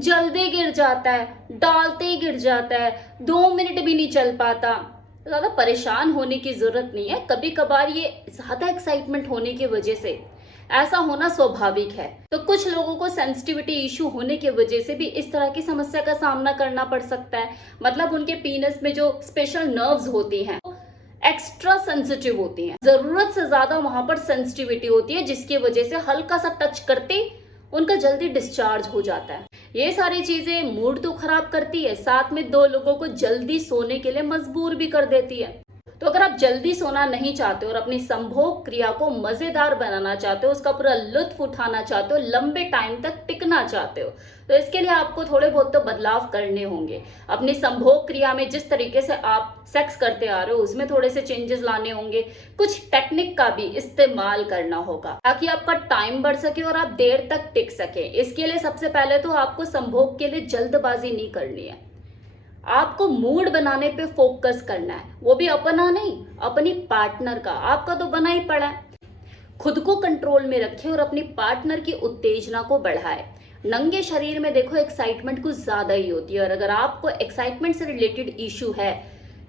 जल्दी गिर जाता है, डालते ही गिर जाता है, 2 मिनट भी नहीं चल पाता। ज्यादा परेशान होने की जरूरत नहीं है। कभी कभार ये ज्यादा एक्साइटमेंट होने की वजह से ऐसा होना स्वाभाविक है। तो कुछ लोगों को सेंसिटिविटी इशू होने की वजह से भी इस तरह की समस्या का सामना करना पड़ सकता है। मतलब उनके पीनस में जो स्पेशल नर्व्स होती हैं एक्स्ट्रा सेंसिटिव होती हैं, जरूरत से ज्यादा वहां पर सेंसिटिविटी होती है, जिसकी वजह से हल्का सा टच करते उनका जल्दी डिस्चार्ज हो जाता है। ये सारी चीजें मूड तो खराब करती है, साथ में दो लोगों को जल्दी सोने के लिए मजबूर भी कर देती है। तो अगर आप जल्दी सोना नहीं चाहते और अपनी संभोग क्रिया को मजेदार बनाना चाहते हो, उसका पूरा लुत्फ उठाना चाहते हो, लंबे टाइम तक टिकना चाहते हो, तो इसके लिए आपको थोड़े बहुत तो बदलाव करने होंगे। अपनी संभोग क्रिया में जिस तरीके से आप सेक्स करते आ रहे हो उसमें थोड़े से चेंजेस लाने होंगे। कुछ टेक्निक का भी इस्तेमाल करना होगा ताकि आपका टाइम बढ़ सके और आप देर तक टिक सके। इसके लिए सबसे पहले तो आपको संभोग के लिए जल्दबाजी नहीं करनी है। आपको मूड बनाने पे फोकस करना है, वो भी अपना नहीं, अपनी पार्टनर का। आपका तो बना ही पड़ा है। खुद को कंट्रोल में रखे और अपनी पार्टनर की उत्तेजना को बढ़ाए। नंगे शरीर में देखो एक्साइटमेंट कुछ ज्यादा ही होती है, और अगर आपको एक्साइटमेंट से रिलेटेड इशू है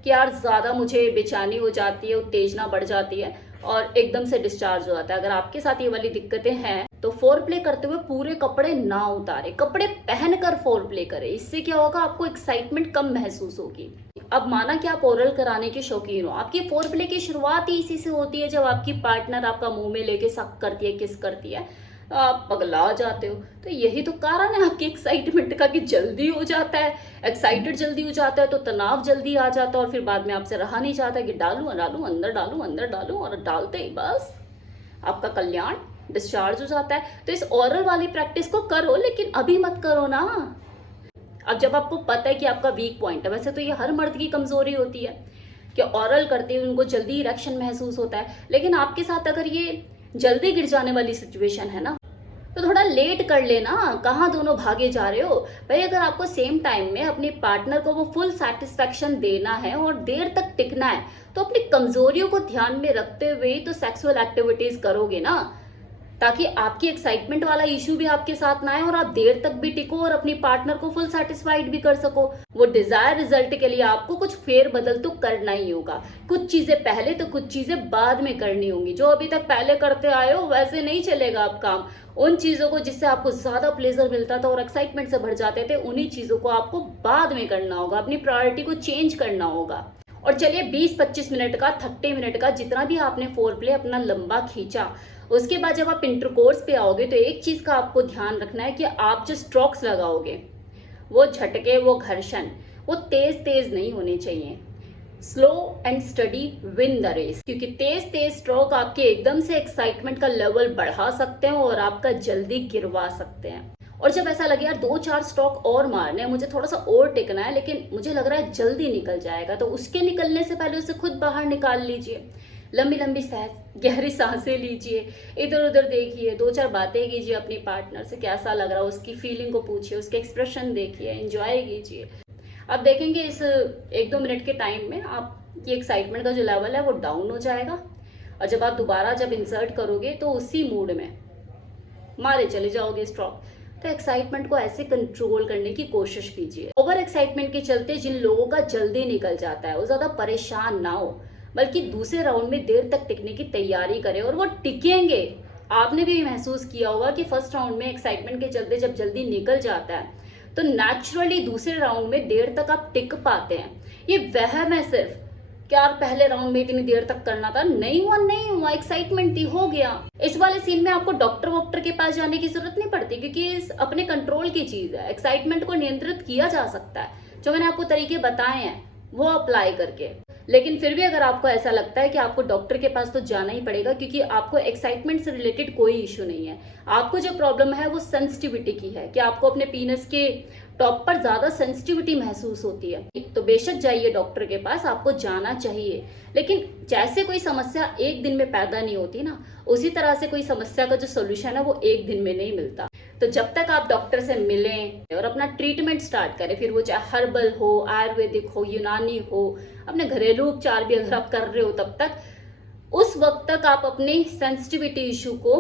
कि यार ज्यादा मुझे बेचैनी हो जाती है, उत्तेजना बढ़ जाती है और एकदम से डिस्चार्ज हो जाता है, अगर आपके साथ ये वाली दिक्कतें हैं तो फोर प्ले करते हुए पूरे कपड़े ना उतारे, कपड़े पहनकर फोर प्ले करें। इससे क्या होगा, आपको एक्साइटमेंट कम महसूस होगी। अब माना कि आप ओरल कराने के शौकीन हो, आपकी फोर प्ले की शुरुआत ही इसी से होती है जब आपकी पार्टनर आपका मुंह में लेके सक करती है, किस करती है, आप पगला जाते हो। तो यही तो कारण है आपकी एक्साइटमेंट का कि जल्दी हो जाता है। एक्साइटेड जल्दी हो जाता है तो तनाव जल्दी आ जाता है और फिर बाद में आपसे रहा नहीं जाता कि डालूं डालूं अंदर डालूं अंदर डालूं, और डालते ही बस आपका कल्याण डिस्चार्ज हो जाता है। तो इस ओरल वाली प्रैक्टिस को करो, लेकिन अभी मत करो ना। अब जब आपको पता है कि आपका वीक पॉइंट है, वैसे तो ये हर मर्द की कमजोरी होती है कि ओरल करते हुए उनको जल्दी इरेक्शन महसूस होता है, लेकिन आपके साथ अगर ये जल्दी गिर जाने वाली सिचुएशन है ना, तो थोड़ा लेट कर लेना। कहाँ दोनों भागे जा रहे हो भाई। अगर आपको सेम टाइम में अपने पार्टनर को वो फुल सेटिस्फेक्शन देना है और देर तक टिकना है, तो अपनी कमजोरियों को ध्यान में रखते हुए तो सेक्सुअल एक्टिविटीज करोगे ना, ताकि आपकी एक्साइटमेंट वाला इशू भी आपके साथ ना आए और आप देर तक भी टिको और अपनी पार्टनर को फुल सेटिस्फाइड भी कर सको। वो डिजायर रिजल्ट के लिए आपको कुछ फेर बदल तो करना ही होगा। कुछ चीजें पहले तो कुछ चीजें बाद में करनी होंगी। जो अभी तक पहले करते आए हो वैसे नहीं चलेगा अब काम। उन चीजों को जिससे आपको ज्यादा प्लेजर मिलता था और एक्साइटमेंट से भर जाते थे, उन्हीं चीजों को आपको बाद में करना होगा। अपनी प्रायोरिटी को चेंज करना होगा। और चलिए 20-25 मिनट का, 30 मिनट का, जितना भी आपने फोर प्ले अपना लंबा खींचा, उसके बाद जब आप इंटरकोर्स पे आओगे तो एक चीज का आपको ध्यान रखना है कि आप जो स्ट्रोक्स लगाओगे, वो झटके, वो घर्षण, वो तेज तेज नहीं होने चाहिए। Slow and study win the race. क्योंकि तेज तेज स्ट्रोक आपके एकदम से एक्साइटमेंट का लेवल बढ़ा सकते हैं और आपका जल्दी गिरवा सकते हैं। और जब ऐसा लगे यार 2-4 स्ट्रोक और मारने हैं, मुझे थोड़ा सा और टिकना है, लेकिन मुझे लग रहा है जल्दी निकल जाएगा, तो उसके निकलने से पहले उसे खुद बाहर निकाल लीजिए। लंबी लंबी गहरी सांसें लीजिए, इधर उधर देखिए, 2-4 बातें कीजिए अपनी पार्टनर से, कैसा लग रहा है उसकी फीलिंग को पूछिए, उसके एक्सप्रेशन देखिए, एंजॉय कीजिए। आप देखेंगे इस 1-2 मिनट के टाइम में आपकी एक्साइटमेंट का जो लेवल है वो डाउन हो जाएगा। और जब आप दोबारा जब इंसर्ट करोगे तो उसी मूड में मारे चले जाओगे स्ट्रोक। तो एक्साइटमेंट को ऐसे कंट्रोल करने की कोशिश कीजिए। ओवर एक्साइटमेंट के चलते जिन लोगों का जल्दी निकल जाता है वो ज्यादा परेशान ना हो, बल्कि दूसरे राउंड में देर तक टिकने की तैयारी करें, और वो टिकेंगे। आपने भी महसूस किया होगा कि फर्स्ट राउंड में एक्साइटमेंट के चलते जब जल्दी निकल जाता है तो नेचुरली दूसरे राउंड में देर तक आप टिक पाते हैं। ये वहम है सिर्फ कि यार पहले राउंड में इतनी देर तक करना था, नहीं हुआ, एक्साइटमेंट थी, हो गया। इस वाले सीन में आपको डॉक्टर वॉक्टर के पास जाने की जरूरत नहीं पड़ती, क्योंकि इस अपने कंट्रोल की चीज है। एक्साइटमेंट को नियंत्रित किया जा सकता है, जो मैंने आपको तरीके बताए हैं वो अप्लाई करके। लेकिन फिर भी अगर आपको ऐसा लगता है कि आपको डॉक्टर के पास तो जाना ही पड़ेगा, क्योंकि आपको एक्साइटमेंट से रिलेटेड कोई इश्यू नहीं है, आपको जो प्रॉब्लम है वो सेंसिटिविटी की है, कि आपको अपने पीनस के टॉप पर ज्यादा सेंसिटिविटी महसूस होती है, तो बेशक जाइए डॉक्टर के पास, आपको जाना चाहिए। लेकिन जैसे कोई समस्या एक दिन में पैदा नहीं होती ना, उसी तरह से कोई समस्या का जो सोल्यूशन है वो एक दिन में नहीं मिलता। तो जब तक आप डॉक्टर से मिलें और अपना ट्रीटमेंट स्टार्ट करें, फिर वो चाहे हर्बल हो, आयुर्वेदिक हो, यूनानी हो, अपने घरेलू उपचार भी अगर आप कर रहे हो, तब तक उस वक्त तक आप अपने सेंसिटिविटी इशू को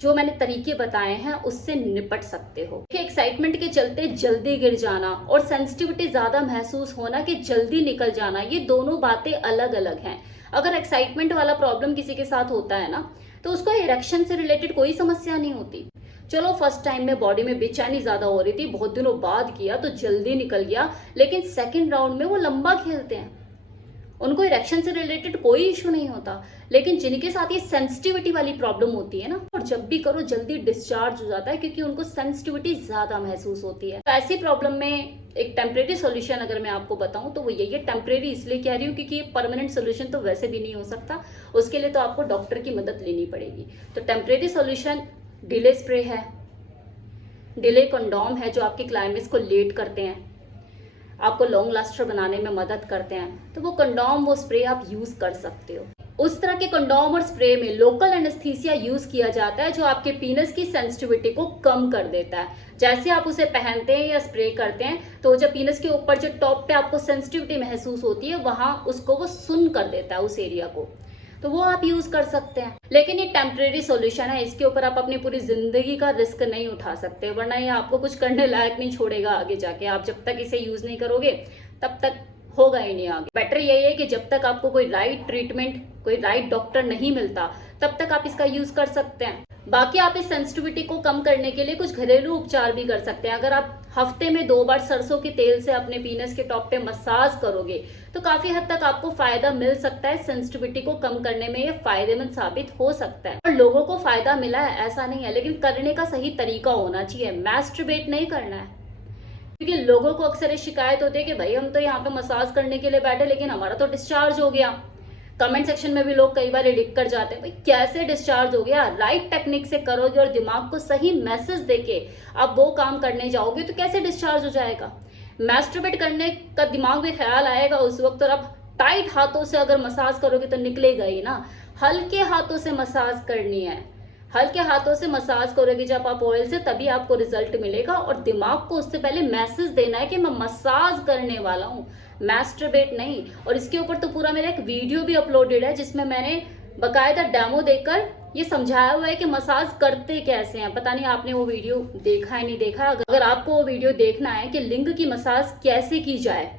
जो मैंने तरीके बताए हैं उससे निपट सकते हो। एक्साइटमेंट के चलते जल्दी गिर जाना और सेंसिटिविटी ज्यादा महसूस होना कि जल्दी निकल जाना, ये दोनों बातें अलग अलग हैं। अगर एक्साइटमेंट वाला प्रॉब्लम किसी के साथ होता है ना, तो उसको इरेक्शन से रिलेटेड कोई समस्या नहीं होती। चलो फर्स्ट टाइम में बॉडी में बेचैनी ज्यादा हो रही थी, बहुत दिनों बाद किया तो जल्दी निकल गया, लेकिन सेकेंड राउंड में वो लंबा खेलते हैं, उनको इरेक्शन से रिलेटेड कोई इशू नहीं होता। लेकिन जिनके साथ ये सेंसिटिविटी वाली प्रॉब्लम होती है ना, और जब भी करो जल्दी डिस्चार्ज हो जाता है क्योंकि उनको सेंसिटिविटी ज्यादा महसूस होती है। तो ऐसी प्रॉब्लम में एक टेम्परेरी सोल्यूशन अगर मैं आपको बताऊं तो वो यही है। टेम्परेरी इसलिए कह रही हूँ क्योंकि ये परमानेंट सोल्यूशन तो वैसे भी नहीं हो सकता, उसके लिए तो आपको डॉक्टर की मदद लेनी पड़ेगी। तो टेम्परेरी सोल्यूशन डिले स्प्रे है, डिले कंडोम है जो आपके क्लाइमेक्स को लेट करते हैं, आपको लॉन्ग लास्टर बनाने में मदद करते हैं। तो वो कंडोम, वो स्प्रे आप यूज कर सकते हो। उस तरह के कंडोम और स्प्रे में लोकल एनेस्थीसिया यूज किया जाता है जो आपके पीनस की सेंसिटिविटी को कम कर देता है। जैसे आप उसे पहनते हैं या स्प्रे करते हैं तो जब पीनस के ऊपर जो टॉप पे आपको सेंसिटिविटी महसूस होती है वहां उसको वो सुन कर देता है उस एरिया को, तो वो आप यूज कर सकते हैं। लेकिन ये टेम्परेरी सॉल्यूशन है, इसके ऊपर आप अपनी पूरी जिंदगी का रिस्क नहीं उठा सकते, वरना ये आपको कुछ करने लायक नहीं छोड़ेगा आगे जाके। आप जब तक इसे यूज नहीं करोगे तब तक होगा ही नहीं आगे। बेटर यही है कि जब तक आपको कोई राइट ट्रीटमेंट, कोई राइट डॉक्टर नहीं मिलता तब तक आप इसका यूज कर सकते हैं। बाकी आप इस सेंसिटिविटी को कम करने के लिए कुछ घरेलू उपचार भी कर सकते हैं। अगर आप हफ्ते में 2 बार सरसों के तेल से अपने पीनस के टॉप पे मसाज करोगे तो काफी हद तक आपको फायदा मिल सकता है। सेंसिटिविटी को कम करने में ये फायदेमंद साबित हो सकता है और लोगों को फायदा मिला है ऐसा नहीं है, लेकिन करने का सही तरीका होना चाहिए। मैस्टरबेट नहीं करना है, क्योंकि लोगों को अक्सर ये शिकायत होती है कि भाई हम तो यहाँ पे मसाज करने के लिए बैठे लेकिन हमारा तो डिस्चार्ज हो गया। कमेंट सेक्शन में भी लोग कई बार लिख कर जाते हैं भाई कैसे डिस्चार्ज हो गया। राइट टेक्निक से करोगे और दिमाग को सही मैसेज देके आप वो काम करने जाओगे तो कैसे डिस्चार्ज हो जाएगा। मैस्टरबेट करने का दिमाग में ख्याल आएगा उस वक्त, और आप टाइट हाथों से अगर मसाज करोगे तो निकलेगा ही ना। हल्के हाथों से मसाज करनी है, हल्के हाथों से मसाज करोगे जब आप ऑयल से, तभी आपको रिजल्ट मिलेगा। और दिमाग को उससे पहले मैसेज देना है कि मैं मसाज करने वाला हूँ, मैस्टरबेट नहीं। और इसके ऊपर तो पूरा मेरा एक वीडियो भी अपलोडेड है जिसमें मैंने बकायदा डेमो देकर ये समझाया हुआ है कि मसाज करते कैसे हैं। पता नहीं आपने वो वीडियो देखा है नहीं देखा। अगर आपको वो वीडियो देखना है कि लिंग की मसाज कैसे की जाए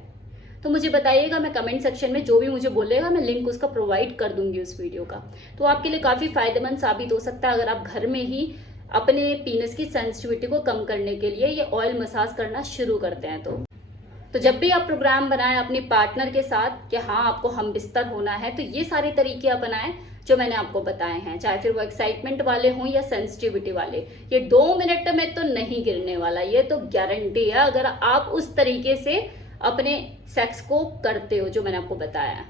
तो मुझे बताइएगा, मैं कमेंट सेक्शन में जो भी मुझे बोलेगा मैं लिंक उसका प्रोवाइड कर दूंगी उस वीडियो का। तो आपके लिए काफी फायदेमंद साबित हो सकता है अगर आप घर में ही अपने पीनस की सेंसिटिविटी को कम करने के लिए ये ऑयल मसाज करना शुरू करते हैं। तो जब भी आप प्रोग्राम बनाएं अपनी पार्टनर के साथ कि हाँ आपको हम बिस्तर होना है, तो ये सारे तरीके अपनाएं जो मैंने आपको बताए हैं, चाहे फिर वो एक्साइटमेंट वाले हों या सेंसिटिविटी वाले। ये 2 मिनट में तो नहीं गिरने वाला, ये तो गारंटी है अगर आप उस तरीके से अपने सेक्स को करते हो जो मैंने आपको बताया है।